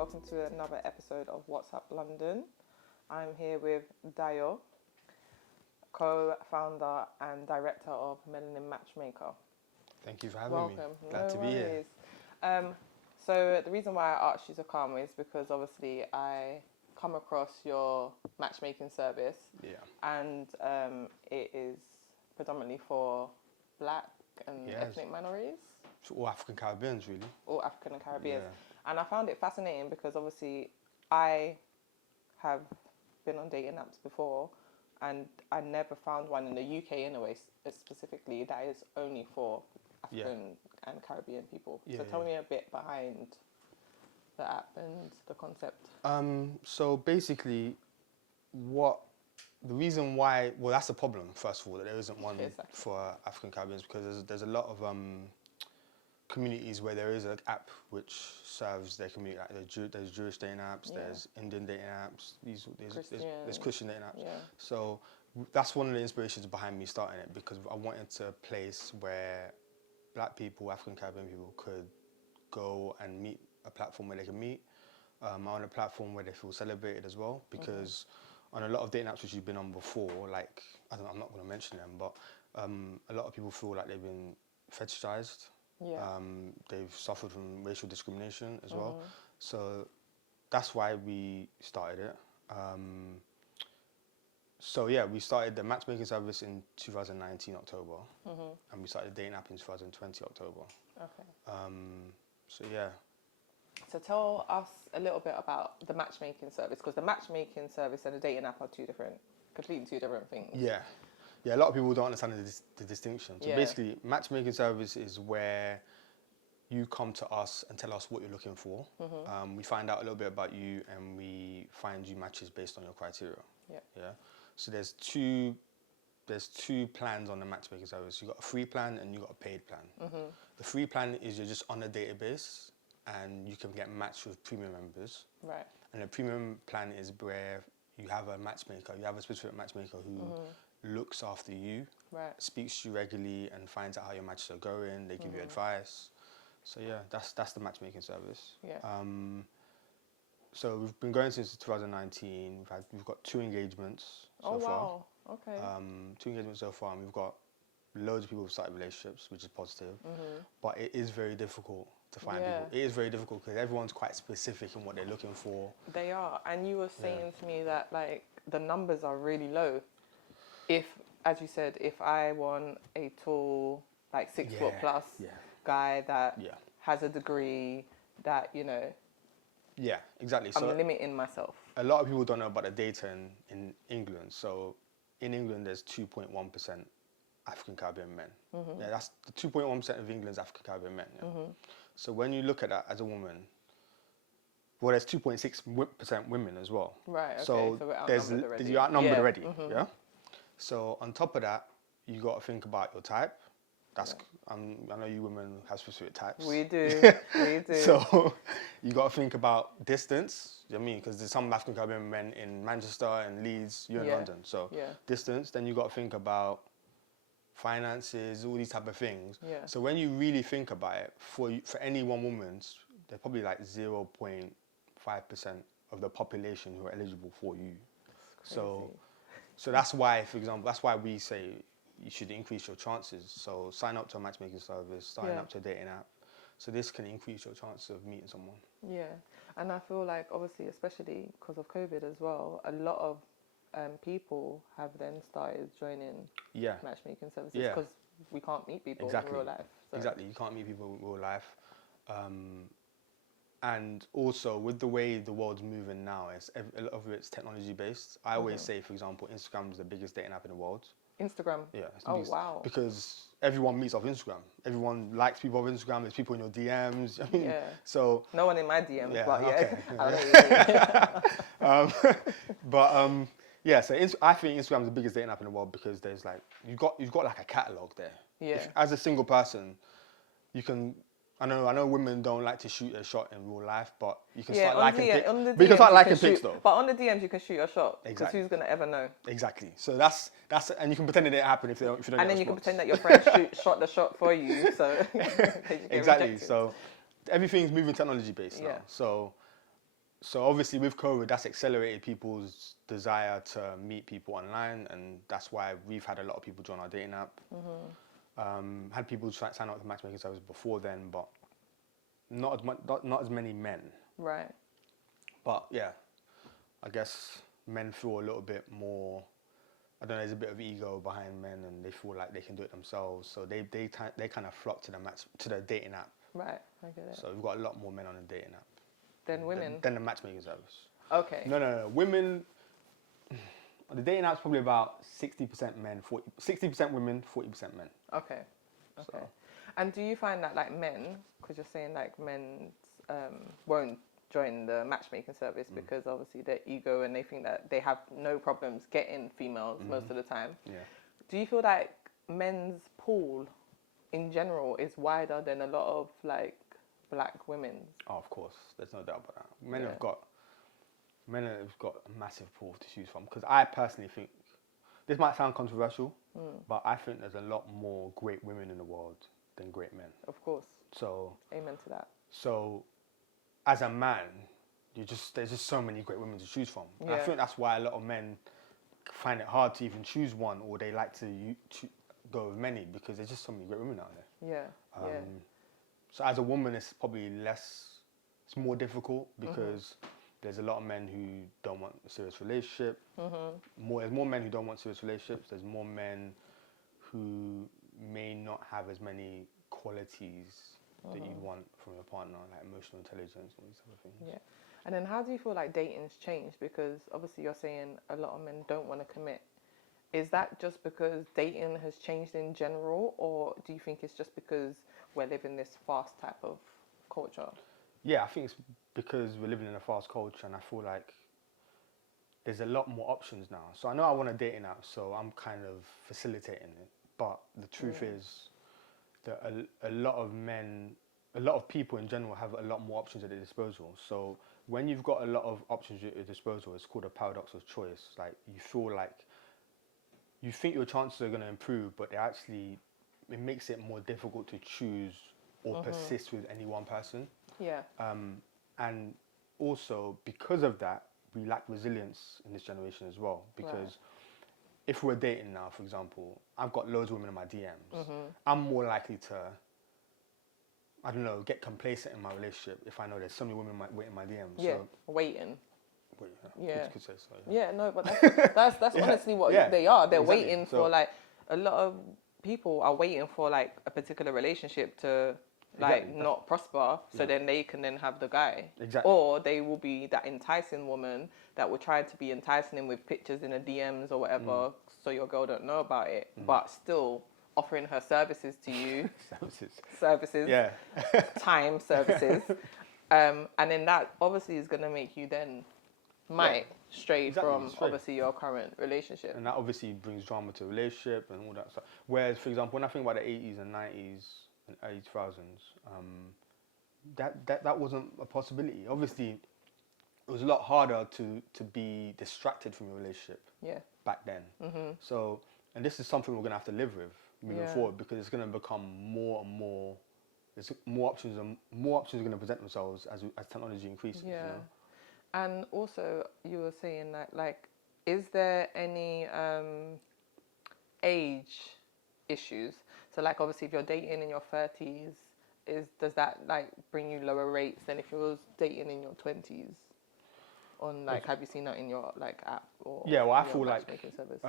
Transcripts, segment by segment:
welcome to another episode of What's Up London. I'm here with Dayo, co-founder and director of Melanin Match Maker. Thank you for having me. Welcome. Glad to be here. So the reason why I asked you to come is because obviously I come across your matchmaking service. Yeah. And it is predominantly for Black and ethnic minorities. So all African Caribbeans, really. All African and Caribbeans. Yeah. And I found it fascinating because obviously I have been on dating apps before and I never found one in the UK anyway, specifically, that is only for African and Caribbean people. So tell me a bit behind the app and the concept. So basically, the reason why, well, that's the problem, first of all, that there isn't one for African Caribbeans, because there's a lot of communities where there is an app which serves their community. Like there's Jewish dating apps, there's Indian dating apps, there's Christian dating apps. Yeah. So that's one of the inspirations behind me starting it, because I wanted a place where Black people, African Caribbean people could go and meet, a platform where they can meet. I want a platform where they feel celebrated as well, because on a lot of dating apps which you've been on before, like, I'm not going to mention them, but a lot of people feel like they've been fetishized. Yeah. They've suffered from racial discrimination as well. So that's why we started it. We started the matchmaking service in 2019 October, and we started the dating app in 2020 October. Okay. So tell us a little bit about the matchmaking service, because the matchmaking service and the dating app are completely two different things. Yeah. Yeah, a lot of people don't understand the distinction. So basically, matchmaking service is where you come to us and tell us what you're looking for. We find out a little bit about you and we find you matches based on your criteria. Yeah. So there's two plans on the matchmaking service. You've got a free plan and you've got a paid plan. The free plan is you're just on the database and you can get matched with premium members. Right. And the premium plan is where you have a matchmaker. You have a specific matchmaker who looks after you, speaks to you regularly and finds out how your matches are going. They give you advice. So yeah, that's the matchmaking service. Yeah. So we've been going since 2019. We've got 2 engagements so far. Oh wow, okay. 2 engagements so far, and we've got loads of people who've started relationships, which is positive. But it is very difficult to find people. It is very difficult because everyone's quite specific in what they're looking for. They are, and you were saying to me that like the numbers are really low. If, as you said, if I want a tall, like 6 foot plus guy that has a degree, that, you know. Yeah, exactly. I'm limiting myself. A lot of people don't know about the data in England. So in England, there's 2.1% African Caribbean men. Yeah, that's the 2.1% of England's African Caribbean men. Yeah. So when you look at that as a woman, well, there's 2.6% women as well. Right. Okay. So you're outnumbered already. Yeah. So on top of that, you got to think about your type. I know you women have specific types. We do. We do. So you got to think about distance. You know what I mean? Because there's some African Caribbean men in Manchester and Leeds. You're in London. So distance. Then you got to think about finances, all these type of things. Yeah. So when you really think about it, for any one woman, they're probably like 0.5% of the population who are eligible for you. So that's why, for example, that's why we say you should increase your chances. So sign up to a matchmaking service, sign up to a dating app. So this can increase your chance of meeting someone. Yeah, and I feel like obviously, especially because of COVID as well, a lot of people have then started joining matchmaking services because we can't meet people in real life. So. Exactly, you can't meet people in real life. And also, with the way the world's moving now, a lot of it's technology based. I always say, for example, Instagram is the biggest dating app in the world. Instagram? Yeah. Wow. Because everyone meets off Instagram. Everyone likes people off Instagram. There's people in your DMs. I mean, so no one in my DMs, but okay. So I think Instagram is the biggest dating app in the world because there's like you've got like a catalog there. Yeah. As a single person, you can. I know women don't like to shoot a shot in real life, but you can start liking pics. But you can start liking pics though. But on the DMs, you can shoot your shot. Because who's gonna ever know? Exactly. So that's and you can pretend it didn't happen if you don't. And then you can pretend that your friend shot the shot for you. So exactly. So everything's moving technology based now. So So obviously with COVID, that's accelerated people's desire to meet people online, and that's why we've had a lot of people join our dating app. Had people sign up to the matchmaking service before then, but not as much, not as many men. Right. But yeah, I guess men feel a little bit more. I don't know. There's a bit of ego behind men, and they feel like they can do it themselves. So they kind of flock to the dating app. Right. I get it. So we've got a lot more men on the dating app Than women. Than the matchmaking service. Okay. No. Women. The dating app's probably about 60% men, 60% women, 40% men. Okay. So. And do you find that like men, because you're saying like men won't join the matchmaking service because obviously their ego and they think that they have no problems getting females most of the time. Yeah. Do you feel like men's pool in general is wider than a lot of like black women's? Oh, of course. There's no doubt about that. Men have got a massive pool to choose from. Because I personally think, this might sound controversial, but I think there's a lot more great women in the world than great men. Of course. So. Amen to that. So, as a man, there's just so many great women to choose from. And I think that's why a lot of men find it hard to even choose one, or they like to go with many, because there's just so many great women out there. Yeah. So as a woman, it's probably it's more difficult because there's a lot of men who don't want a serious relationship. There's more men who don't want serious relationships. There's more men who may not have as many qualities that you'd want from your partner, like emotional intelligence, all these type of things. Yeah. And then how do you feel like dating's changed? Because obviously you're saying a lot of men don't want to commit. Is that just because dating has changed in general, or do you think it's just because we're living this fast type of culture? Yeah, I think it's because we're living in a fast culture, and I feel like there's a lot more options now. So I know I want a dating app, so I'm kind of facilitating it. But the truth is that a lot of people in general have a lot more options at their disposal. So when you've got a lot of options at your disposal, it's called a paradox of choice. Like, you feel like you think your chances are going to improve, but it makes it more difficult to choose or persist with any one person. Yeah. And also, because of that, we lack resilience in this generation as well. Because if we're dating now, for example, I've got loads of women in my DMs. I'm more likely to, I don't know, get complacent in my relationship if I know there's so many women waiting in my DMs. Yeah, so, waiting. Yeah. Could say so, yeah, no, but that's honestly what they are. They're waiting for, like, a lot of people are waiting for, like, a particular relationship to, like, not prosper, so then they can then have the guy. Exactly. Or they will be that enticing woman that will try to be enticing him with pictures in the DMs or whatever, so your girl don't know about it, but still offering her services to you. Services. Yeah. Time services. And then that obviously is going to make you then stray from obviously your current relationship. And that obviously brings drama to a relationship and all that stuff. Whereas, for example, when I think about the 80s and 90s and early 2000s, that wasn't a possibility. Obviously, it was a lot harder to be distracted from your relationship back then. So, and this is something we're going to have to live with moving forward, because it's going to become more and more. There's more options, and more options are going to present themselves as technology increases. Yeah. You know? And also, you were saying that, like, is there any age issues? So, like, obviously, if you're dating in your 30s, does that, like, bring you lower rates than if you was dating in your 20s? On, like, have you seen that in your, like, app or I feel like service?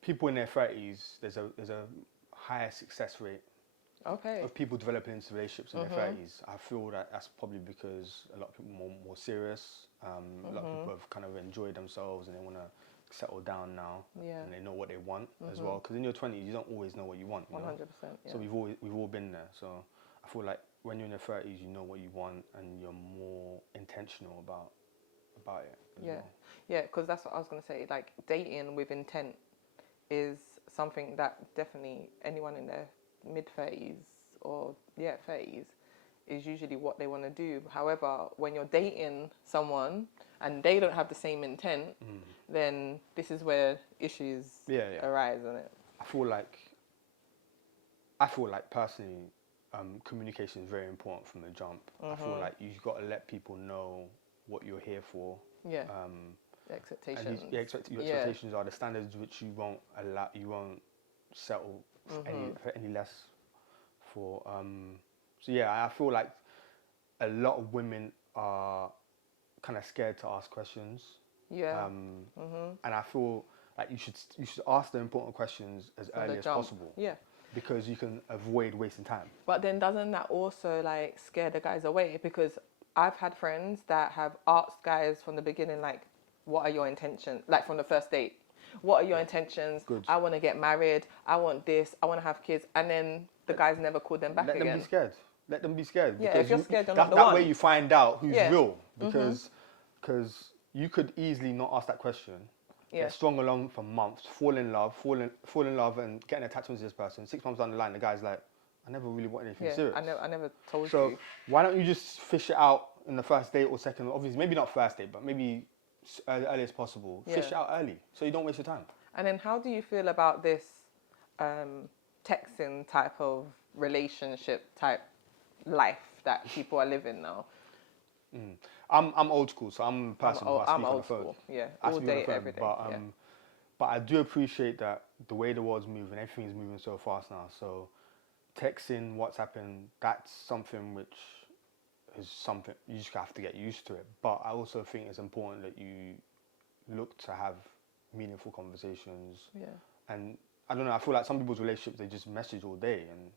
People in their 30s, there's a higher success rate. Okay. Of people developing into relationships in their 30s. I feel that that's probably because a lot of people are more serious. A lot of people have kind of enjoyed themselves and they want to settle down now. Yeah. And they know what they want as well. Because in your 20s, you don't always know what you want. 100%. Yeah. So we've all been there. So I feel like when you're in your 30s, you know what you want and you're more intentional about it. Yeah, because that's what I was going to say. Like, dating with intent is something that definitely anyone in their mid-30s or 30s is usually what they want to do. However, when you're dating someone and they don't have the same intent, then this is where issues arise, isn't it? I feel like personally, communication is very important from the jump. I feel like you've got to let people know what you're here for. Yeah. The expectations. And your expectations are the standards which you won't settle for any less for. So yeah, I feel like a lot of women are kind of scared to ask questions. Yeah. And I feel like you should ask the important questions as early as possible. Yeah. Because you can avoid wasting time. But then doesn't that also like scare the guys away? Because I've had friends that have asked guys from the beginning, like, what are your intentions? Like from the first date, what are your intentions? Good. I want to get married. I want this. I want to have kids. And then the guys never called them back again. Let them be scared. Let them be scared. Yeah, if you're scared, you're not the one. That way you find out who's real. Because you could easily not ask that question. Get strung along for months, fall in love and get an attachment to this person. 6 months down the line, the guy's like, I never really want anything serious. I never told you. So why don't you just fish it out in the first date or second? Obviously, maybe not first date, but maybe as early as possible. Fish it out early so you don't waste your time. And then how do you feel about this texting type of relationship type life that people are living now? I'm old school, so I'm a person who I speak on the phone. School. Yeah, all day, every day. But I do appreciate that the way the world's moving, everything is moving so fast now. So texting, WhatsApping, that's something which is something you just have to get used to it. But I also think it's important that you look to have meaningful conversations. Yeah. And I don't know, I feel like some people's relationships, they just message all day and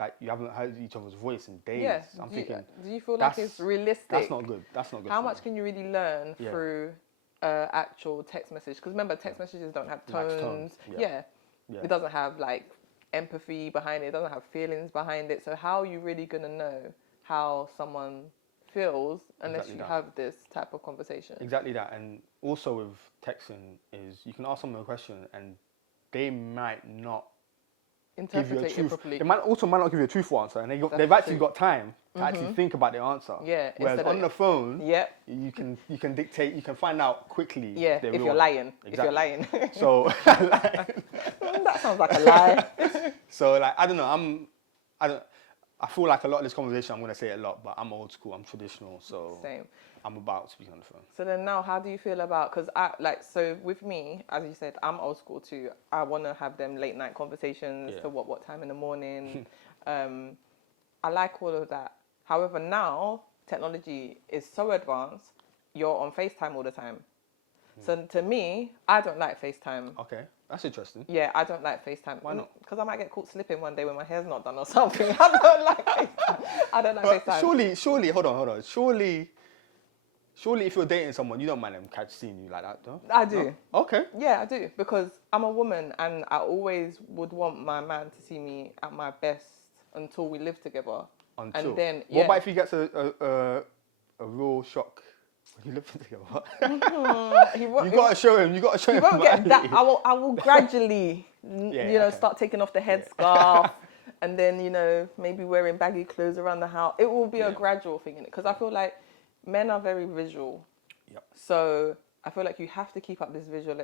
like you haven't heard each other's voice in days. Yeah. I'm thinking, do you feel like it's realistic? That's not good. How much can you really learn through actual text message? Because remember, text messages don't have tones. Yeah. It doesn't have like empathy behind it. It doesn't have feelings behind it. So how are you really going to know how someone feels unless you have this type of conversation? Exactly that. And also with texting is you can ask someone a question and they might not interpret it properly. They might not give you a truthful answer, and they've actually got time to actually think about the answer. Yeah. Whereas on the phone, you can dictate, you can find out quickly. Yeah. If you're lying. Exactly. If you're lying. So that sounds like a lie. So like I don't know. I feel like a lot of this conversation I'm gonna say a lot, but I'm old school. I'm traditional. So same. I'm about to speak on the phone. So then now, how do you feel about, because so with me, as you said, I'm old school too. I want to have them late night conversations to what time in the morning. I like all of that. However, now technology is so advanced, you're on FaceTime all the time. So to me, I don't like FaceTime. Okay, that's interesting. Yeah, I don't like FaceTime. Why not? Because I might get caught slipping one day when my hair's not done or something. I don't like FaceTime. I don't like FaceTime. Surely, hold on. Surely if you're dating someone, you don't mind them seeing you like that, though? I do. No? Okay. Yeah, I do. Because I'm a woman and I always would want my man to see me at my best until we live together. And then, what about if he gets a real shock when you live together? You gotta show him. He won't get that. I will gradually, start taking off the headscarf. And then, maybe wearing baggy clothes around the house. It will be a gradual thing, because I feel like men are very visual. Yep. So I feel like you have to keep up this visual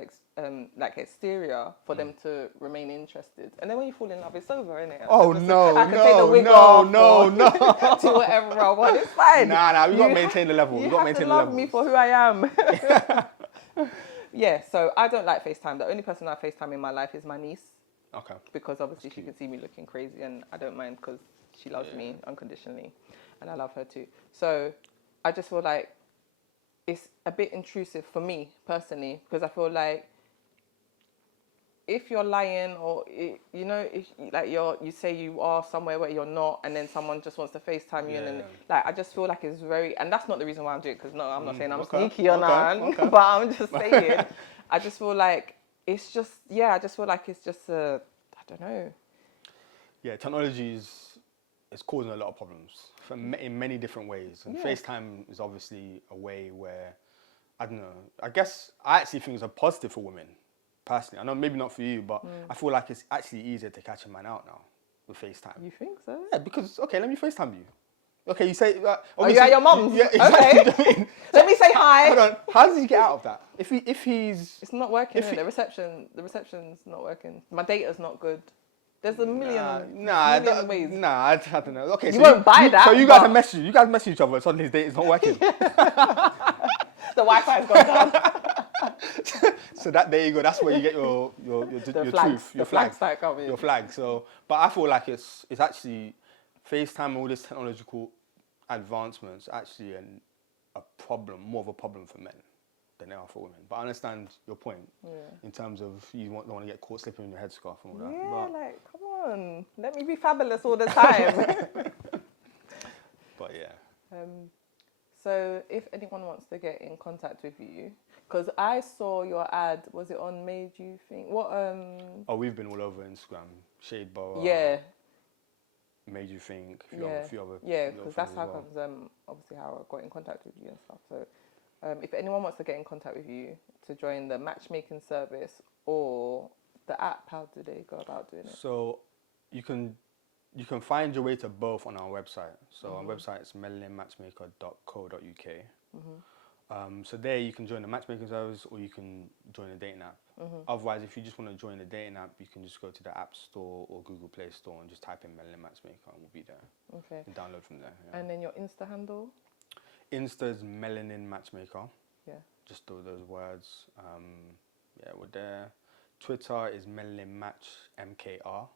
exterior for them to remain interested. And then when you fall in love, it's over, isn't it? Oh, no. To whatever I want. It's fine. Nah, we got to maintain the level. You have to love me for who I am. Yeah, so I don't like FaceTime. The only person I FaceTime in my life is my niece. Okay. Because obviously she can see me looking crazy and I don't mind because she loves me unconditionally and I love her too. So I just feel like it's a bit intrusive for me personally, because I feel like if you're lying or if you say you are somewhere where you're not, and then someone just wants to FaceTime you, and then I just feel like it's very, and that's not the reason why I'm doing it, because I'm not saying I'm sneaky or not, but I'm just saying I just feel like it's just I just feel like it's just I don't know. Yeah, technology is causing a lot of problems in many different ways. And FaceTime is obviously a way where, I don't know, I guess I actually think it's a positive for women, personally. I know maybe not for you, but I feel like it's actually easier to catch a man out now with FaceTime. You think so? Yeah, because, let me FaceTime you. Okay, you say... oh, you're at your mum's? Yeah, exactly. Okay. Let me say hi. Hold on. How does he get out of that? If he's... It's not working, the reception's not working. My data's not good. There's a million ways. Nah, I don't know. Okay, you won't buy that. So you guys are messaging. You guys message each other. Suddenly his date is not working. The Wi-Fi's gone down. So there you go. That's where you get your truth, your flag. Your flag. So, but I feel like it's actually FaceTime and all this technological advancements actually a problem, more of a problem for men than they are for women. But I understand your point in terms of you don't want to get caught slipping in your headscarf and all that. Yeah, like come on, let me be fabulous all the time. But yeah. So if anyone wants to get in contact with you, because I saw your ad, was it on Made You Think? What? Oh, we've been all over Instagram, Shade Bar. Yeah. Made You Think. A few other because that's how comes. Obviously, how I got in contact with you and stuff. So, if anyone wants to get in contact with you to join the matchmaking service or the app, how do they go about doing it? So, you can find your way to both on our website. So our website is melaninmatchmaker.co.uk. So there you can join the matchmaking service or you can join the dating app. Otherwise, if you just want to join the dating app, you can just go to the App Store or Google Play Store and just type in Melanin Matchmaker and we'll be there. Okay. And download from there. Yeah. And then your Insta handle? Insta is Melanin Matchmaker. Yeah. Just those words. Yeah, we're there. Twitter is Melanin Match MKR.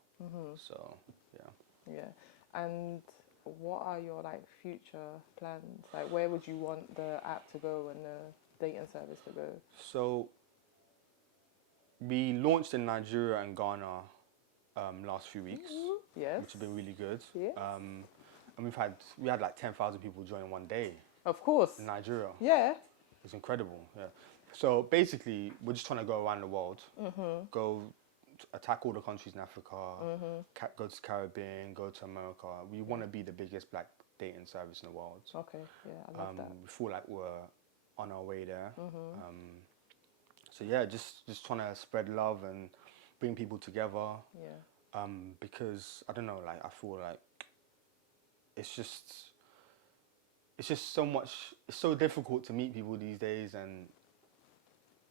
So, yeah. Yeah. And what are your future plans? Where would you want the app to go and the dating service to go? So we launched in Nigeria and Ghana last few weeks. Yes. Which have been really good. Yes. And we had 10,000 people join in one day. Of course. In Nigeria. Yeah. It's incredible. Yeah. So basically, we're just trying to go around the world. Go attack all the countries in Africa, go to Caribbean, go to America. We want to be the biggest black dating service in the world. Okay, yeah, I love that. We feel like we're on our way there. So yeah, just trying to spread love and bring people together. Yeah. Because I don't know, I feel like it's just so much. It's so difficult to meet people these days, and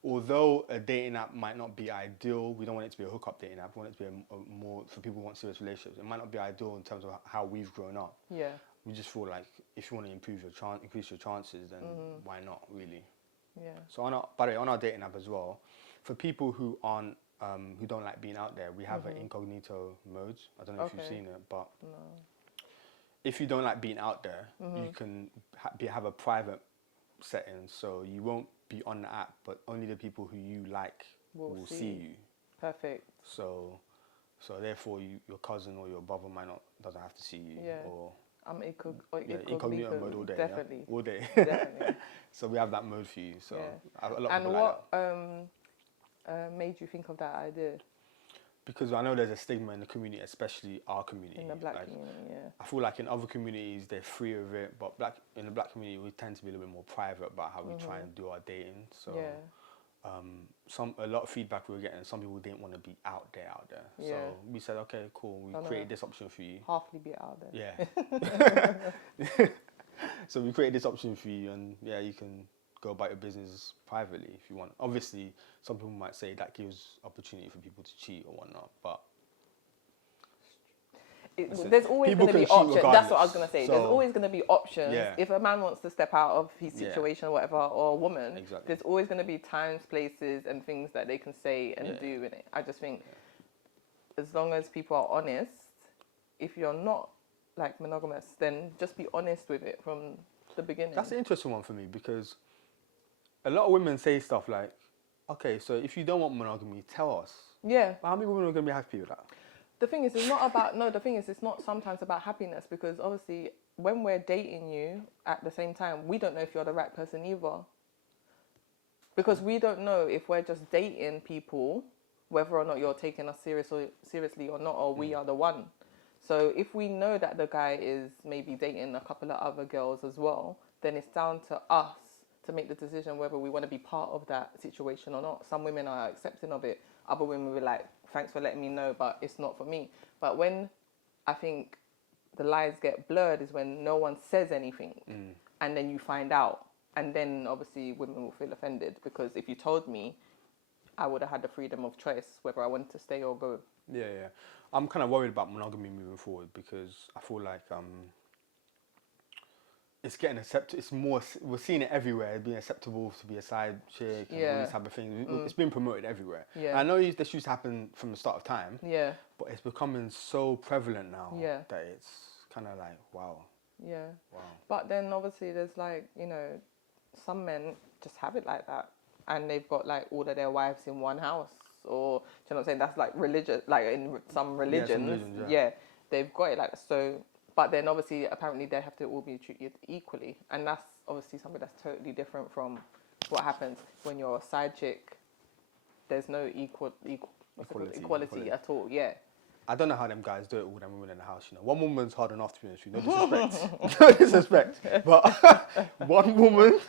although a dating app might not be ideal, we don't want it to be a hookup dating app. We want it to be a more for people who want serious relationships. It might not be ideal in terms of how we've grown up. Yeah. We just feel like if you want to increase your chances, then why not, really? Yeah. So by the way, on our dating app as well, for people who aren't who don't like being out there, we have an incognito mode. I don't know if you've seen it, but if you don't like being out there, you can have a private setting, so you won't be on the app, but only the people who you like will see you. Perfect. So therefore, your cousin or your brother doesn't have to see you. Yeah. Or incognito mode all day. Definitely. Yeah? All day. Definitely. So we have that mode for you. So yeah. a lot and what made you think of that idea? Because I know there's a stigma in the community, especially our community. In the black community, yeah. I feel like in other communities they're free of it, but in the black community we tend to be a little bit more private about how we try and do our dating. So a lot of feedback we were getting, some people didn't want to be out there. Yeah. So we said, okay, cool, we created this option for you. Halfly be out there. Yeah. So we created this option for you, and yeah, you can go about your business privately if you want. Obviously, some people might say that gives opportunity for people to cheat or whatnot, but there's always going to be options. That's what I was going to say. So, there's always going to be options. Yeah. If a man wants to step out of his situation or whatever, or a woman, there's always going to be times, places, and things that they can say and do in it. I just think as long as people are honest, if you're not monogamous, then just be honest with it from the beginning. That's an interesting one for me, because a lot of women say stuff like, okay, so if you don't want monogamy, tell us. Yeah. But how many women are going to be happy with that? The thing is, it's not about, it's not sometimes about happiness, because obviously when we're dating you at the same time, we don't know if you're the right person either. Because we don't know if we're just dating people, whether or not you're taking us seriously or not, or we are the one. So if we know that the guy is maybe dating a couple of other girls as well, then it's down to us to make the decision whether we want to be part of that situation or not. Some women are accepting of it. Other women will be like, thanks for letting me know, but it's not for me. But when I think the lines get blurred is when no one says anything and then you find out. And then obviously women will feel offended, because if you told me I would have had the freedom of choice whether I wanted to stay or go. Yeah. I'm kind of worried about monogamy moving forward because I feel like it's getting accepted. It's more. We're seeing it everywhere. It's being acceptable to be a side chick and all these type of things. It's being promoted everywhere. Yeah. And I know this used to happen from the start of time. Yeah. But it's becoming so prevalent now. Yeah. That it's kind of like wow. Yeah. Wow. But then obviously there's like, you know, some men just have it like that, and they've got like all of their wives in one house, or do you know what I'm saying? That's like religious, like in some religions, they've got it like that. So. But then obviously, apparently they have to all be treated equally. And that's obviously something that's totally different from what happens when you're a side chick. There's no equality at all, yeah. I don't know how them guys do it with them women in the house, you know. One woman's hard enough, to be honest with you. No disrespect. No disrespect. But one woman,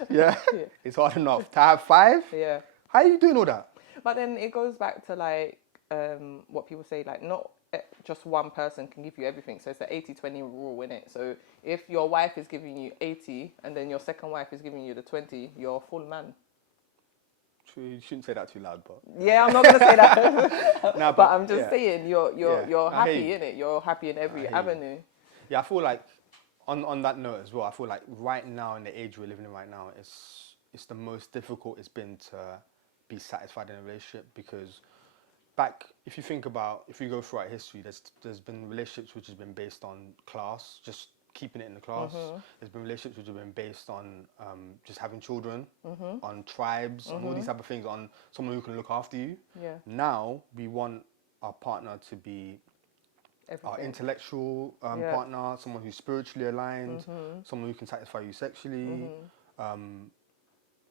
it's hard enough. To have 5? Yeah. How are you doing all that? But then it goes back to like what people say, like not just one person can give you everything. So it's the 80-20 rule, innit? So if your wife is giving you 80 and then your second wife is giving you the 20, you're a full man. True, you shouldn't say that too loud, but yeah, I'm not gonna say that. No, but I'm just saying you're happy, innit? You're happy in every avenue. Yeah, I feel like on that note as well, I feel like right now in the age we're living in right now, it's the most difficult it's been to be satisfied in a relationship because if you go throughout history, there's been relationships which has been based on class, just keeping it in the class. There's been relationships which have been based on just having children, on tribes, on all these type of things, on someone who can look after you. Yeah. Now we want our partner to be our intellectual partner, someone who's spiritually aligned, someone who can satisfy you sexually.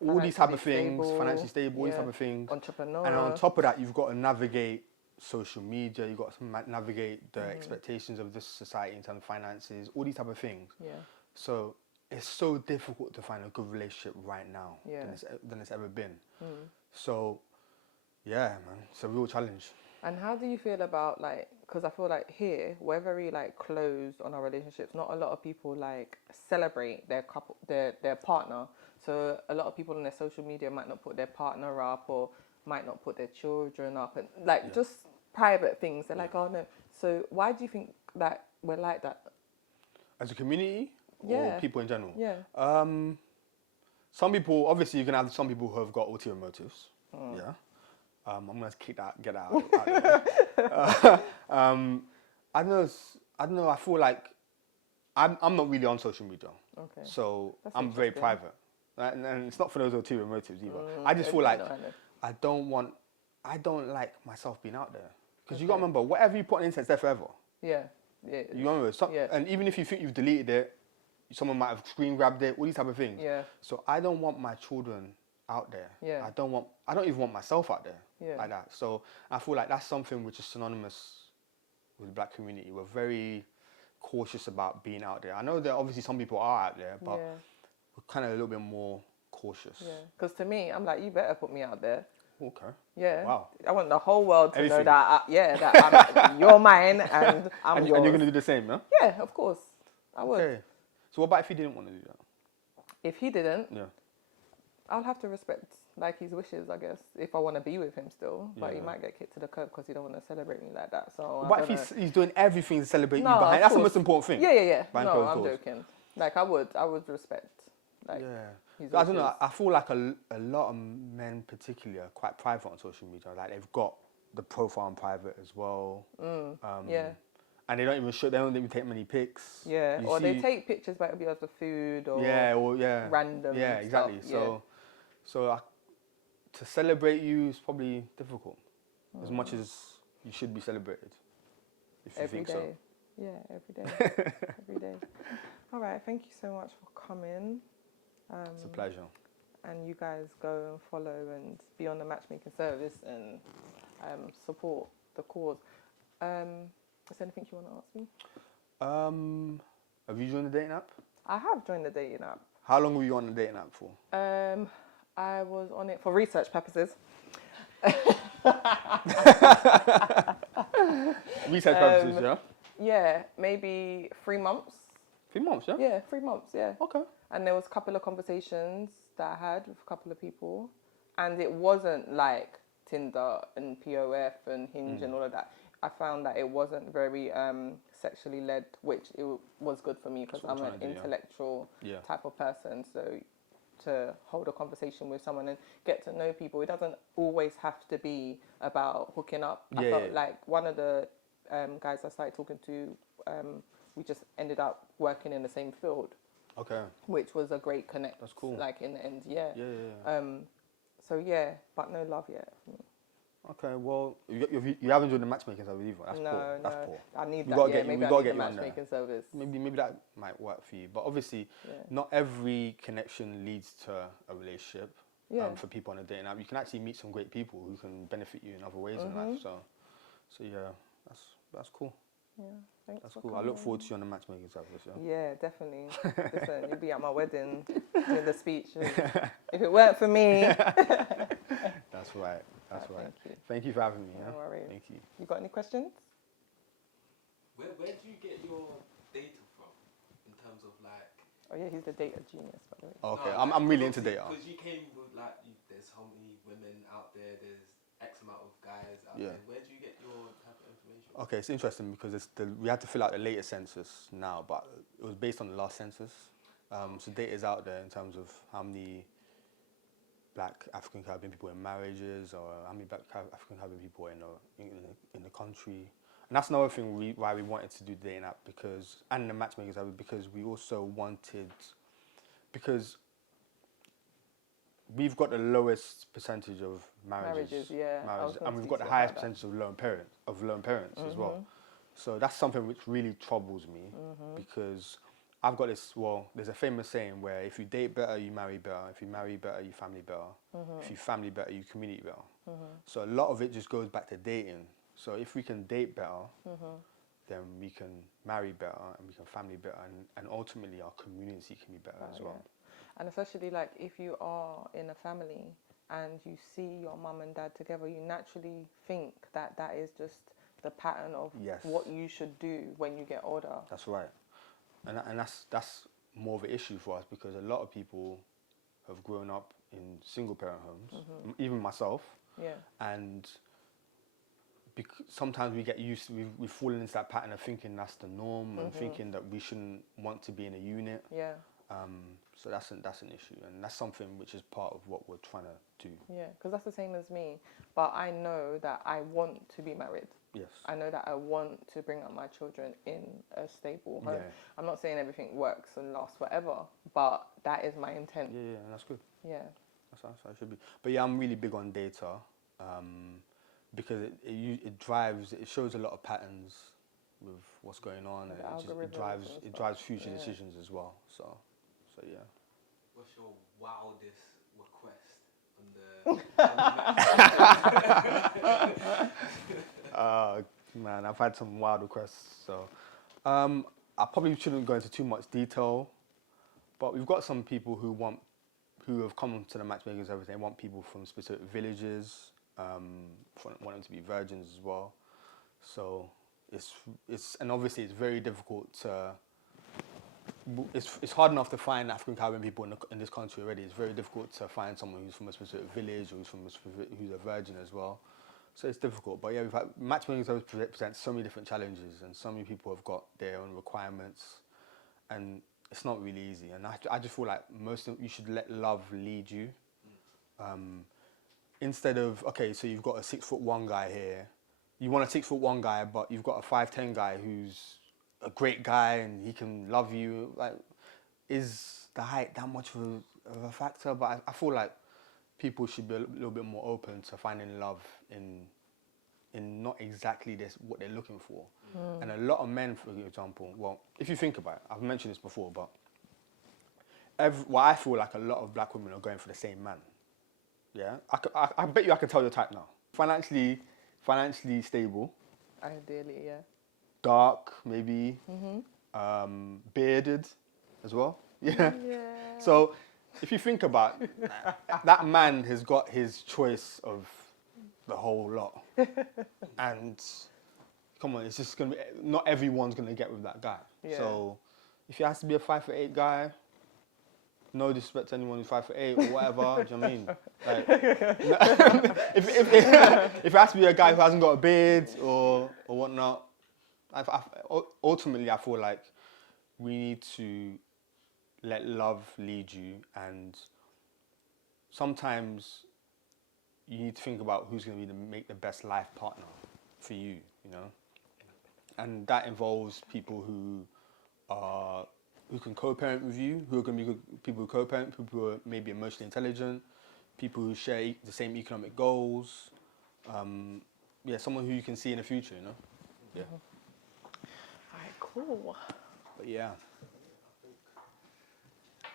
All these type of things, financially stable, all these type of things. Entrepreneur. And on top of that, you've got to navigate social media, you've got to navigate the expectations of this society in terms of finances, all these type of things. Yeah. So it's so difficult to find a good relationship right now than it's ever been. So, yeah, man, it's a real challenge. And how do you feel about like, because I feel like here we're very like closed on our relationships. Not a lot of people like celebrate their couple, their partner. So a lot of people on their social media might not put their partner up or might not put their children up, and like just private things. They're like, oh no. So why do you think that we're like that? As a community or people in general? Yeah. Some people, obviously you can have some people who have got ulterior motives. Yeah. I'm going to get that out of the way. I don't know, I feel like I'm not really on social media. Okay. So I'm very private. And it's not for those ulterior motives either. I just feel like I don't like myself being out there. Because you got to remember, whatever you put on the internet, it's there forever. Yeah. You remember? And even if you think you've deleted it, someone might have screen grabbed it, all these type of things. Yeah. So I don't want my children out there. Yeah. I don't even want myself out there like that. So I feel like that's something which is synonymous with the black community. We're very cautious about being out there. I know that obviously some people are out there, but we're kind of a little bit more cautious. Yeah. Because to me, I'm like, you better put me out there. Okay. Yeah. Wow. I want the whole world to know that, that you're mine and I'm yours. And you're going to do the same, yeah? Yeah, of course. I would. Okay. So what about if he didn't want to do that? If he didn't, I'll have to respect like his wishes, I guess, if I want to be with him still. But he might get kicked to the curb because he don't want to celebrate me like that. So what if he's doing everything to celebrate you behind? That's the most important thing. Yeah. No, I'm joking. Like I would respect. Like, I don't know. I feel like a lot of men, particularly, are quite private on social media. Like they've got the profile on private as well. And they don't even take many pics. Yeah, or they take pictures, but it'll be of the food or random. Yeah, exactly. Stuff. So to celebrate you is probably difficult, as much as you should be celebrated. If you think so. Yeah, every day. Every day. All right, thank you so much for coming. It's a pleasure. And you guys go and follow and be on the matchmaking service and support the cause. Is there anything you want to ask me? Have you joined the dating app? I have joined the dating app. How long were you on the dating app for? I was on it for research purposes. Research purposes, yeah? Yeah, maybe 3 months. 3 months, yeah? Yeah, 3 months, yeah. Okay. And there was a couple of conversations that I had with a couple of people. And it wasn't like Tinder and POF and Hinge and all of that, I found that it wasn't very sexually led, which was good for me because I'm an intellectual type of person. So to hold a conversation with someone and get to know people, it doesn't always have to be about hooking up. I felt like one of the guys I started talking to, we just ended up working in the same field. Okay. Which was a great connect. That's cool. Like in the end, yeah. So yeah, but no love yet. Okay, well, you haven't joined the matchmaking service either. That's poor. That's poor. I need that. Maybe I need the matchmaking service. Maybe that might work for you. But obviously, not every connection leads to a relationship. For people on a dating app, you can actually meet some great people who can benefit you in other ways in life. So yeah, that's cool. Yeah, thanks. That's cool. I look forward to you on the matchmaking service. Yeah, definitely. Listen, you'll be at my wedding doing the speech. If it weren't for me. That's right. That's right. Thank you for having me. No worries. Thank you. You got any questions? Where do you get your data from in terms of like? Oh yeah, he's the data genius, by the way. Okay, no, I'm really into data. Because you came with like, there's how many women out there, there's X amount of guys out there. Where do you get your type of information? Okay, it's interesting because we had to fill out the latest census now, but it was based on the last census. So data is out there in terms of how many Black African Caribbean people in marriages, or how many Black African Caribbean people in the country. And that's another thing why we wanted to do the dating app, and the matchmakers app, because we also wanted, because we've got the lowest percentage of marriages, and we've got the highest percentage of lone parents as well. So that's something which really troubles me, because I've got this, there's a famous saying where if you date better, you marry better. If you marry better, you family better. If you family better, you community better. So a lot of it just goes back to dating. So if we can date better, then we can marry better and we can family better, and ultimately our community can be better as well. And especially like if you are in a family and you see your mum and dad together, you naturally think that is just the pattern of what you should do when you get older. That's right. And that's more of an issue for us, because a lot of people have grown up in single parent homes, even myself. And sometimes we get used to, we've fallen into that pattern of thinking that's the norm, and thinking that we shouldn't want to be in a unit. So that's an issue, and that's something which is part of what we're trying to do. Yeah, because that's the same as me. But I know that I want to be married. Yes. I know that I want to bring up my children in a stable home. I'm not saying everything works and lasts forever, but that is my intent. Yeah, that's good. Yeah. That's how it should be. But yeah, I'm really big on data, because it shows a lot of patterns with what's going on, and it drives future decisions as well. So yeah. What's your wildest request on the man, I've had some wild requests. So I probably shouldn't go into too much detail, but we've got some people who have come to the matchmakers, everything. They want people from specific villages, want them to be virgins as well. So and obviously it's very difficult to. It's hard enough to find African Caribbean people in this country already. It's very difficult to find someone who's from a specific village, or who's a virgin as well. So it's difficult. But yeah, matchmaking always presents so many different challenges, and so many people have got their own requirements, and it's not really easy. And I just feel like you should let love lead you. Instead of, so you've got a 6'1" guy here. You want a 6'1" guy, but you've got a 5'10" guy who's a great guy and he can love you. Like, is the height that much of a factor? But I feel like people should be a little bit more open to finding love in not exactly what they're looking for. And a lot of men, for example, if you think about it, I've mentioned this before, but I feel like a lot of Black women are going for the same man. Yeah, I bet you I can tell your type now. Financially stable. Ideally, yeah. Dark, maybe. Bearded as well. Yeah. So if you think about it, that man has got his choice of the whole lot. And come on, it's just gonna be, not everyone's gonna get with that guy. So if he has to be a 5'8" guy, no disrespect to anyone who's 5'8" or whatever. Do you know what I mean? Like, if it has to be a guy who hasn't got a beard or whatnot, ultimately I feel like we need to let love lead you, and sometimes you need to think about who's going to make the best life partner for you, you know? And that involves people who can co-parent with you, who are going to be good people who co-parent, people who are maybe emotionally intelligent, people who share the same economic goals. Someone who you can see in the future, you know? Yeah. All right, cool. But yeah.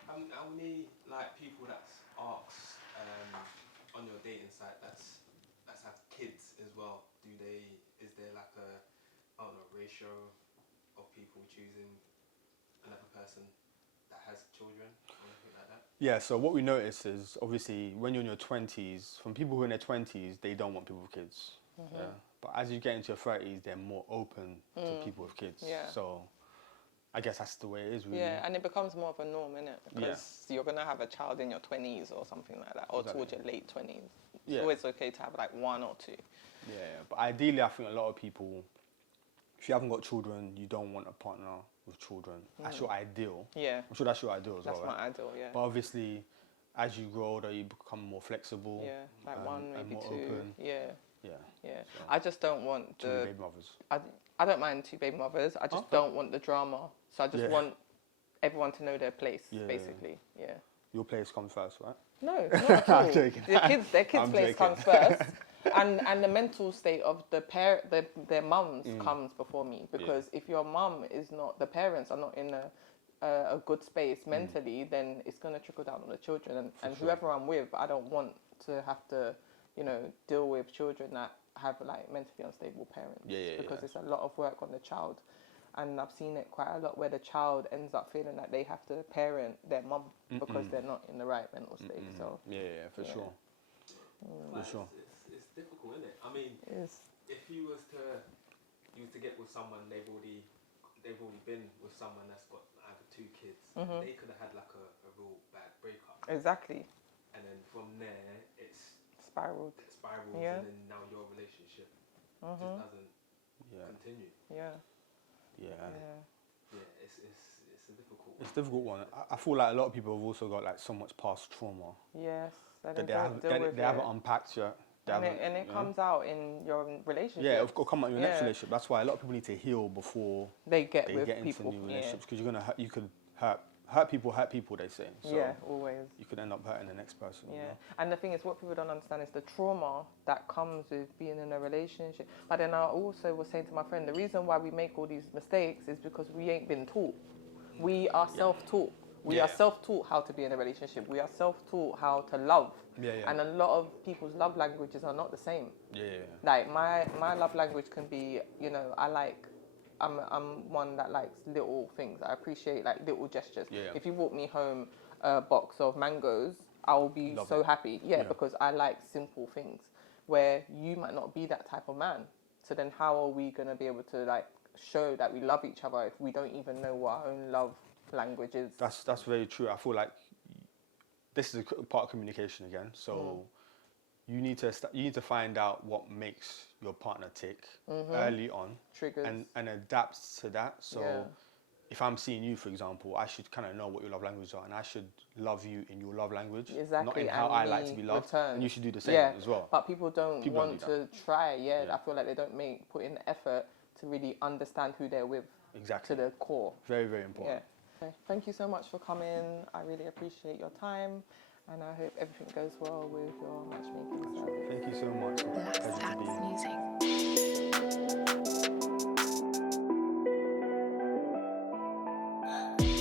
How many like people that's asked on your dating site that's have kids as well? Is there like a ratio of people choosing another person that has children or anything like that? Yeah, so what we notice is obviously when you're in your 20s, from people who are in their 20s, they don't want people with kids. Yeah. But as you get into your 30s, they're more open to people with kids. Yeah. So I guess that's the way it is, really. Yeah, and it becomes more of a norm, innit? Because you're going to have a child in your 20s or something like that, or towards your late 20s. It's always okay to have like one or two. Yeah, but ideally I think a lot of people, if you haven't got children, you don't want a partner with children. That's your ideal. Yeah. I'm sure that's your ideal as well, That's right? my ideal, yeah. But obviously, as you grow older, you become more flexible. Yeah, like one, maybe more two. open. Yeah. Yeah. Yeah. So, I just don't want two baby mothers. I don't mind two baby mothers. I just don't want the drama. So I just want everyone to know their place, basically. Yeah. Your place comes first, right? No, not at all. I'm joking. Their kids' place comes first. And the mental state of their mums comes before me, because if your mum is not, the parents are not in a good space mentally, then it's going to trickle down on the children. And whoever I'm with, I don't want to have to, deal with children that have like mentally unstable parents. Because it's a lot of work on the child. And I've seen it quite a lot where the child ends up feeling like they have to parent their mum because they're not in the right mental state. So for sure. For sure. It's difficult, isn't it? I mean, if you was to get with someone, they've already been with someone that's got either two kids, they could have had like a real bad breakup. Exactly. And then from there, it's spiraled. And then now your relationship just doesn't continue. Yeah. It's a difficult one. It's a difficult one. I feel like a lot of people have also got like so much past trauma. Yes. That they haven't unpacked yet. And it comes out in your relationship. Yeah, it'll come out in your next relationship. That's why a lot of people need to heal before they get into people. new relationships, because you could hurt people, they say. So always. You could end up hurting the next person. Yeah, you know? And the thing is, what people don't understand is the trauma that comes with being in a relationship. But then I also was saying to my friend, the reason why we make all these mistakes is because we ain't been taught. We are self-taught. We are self-taught how to be in a relationship. We are self-taught how to love. And a lot of people's love languages are not the same. Like my love language can be, I'm one that likes little things. I appreciate like little gestures. If you brought me home a box of mangoes, I will be so happy. Because I like simple things. Where you might not be that type of man. So then how are we going to be able to like show that we love each other if we don't even know what our own love language is? That's very true. I feel like this is a part of communication again. So you need to find out what makes your partner tick early on, triggers, and adapt to that. So if I'm seeing you, for example, I should kind of know what your love languages are, and I should love you in your love language, not in how I like to be loved. And you should do the same as well. But people don't want to try. I feel like they don't put in the effort to really understand who they're with to the core. Very, very important. Okay. Thank you so much for coming. I really appreciate your time, and I hope everything goes well with your matchmaking service. Thank you so much. Pleasure to be here.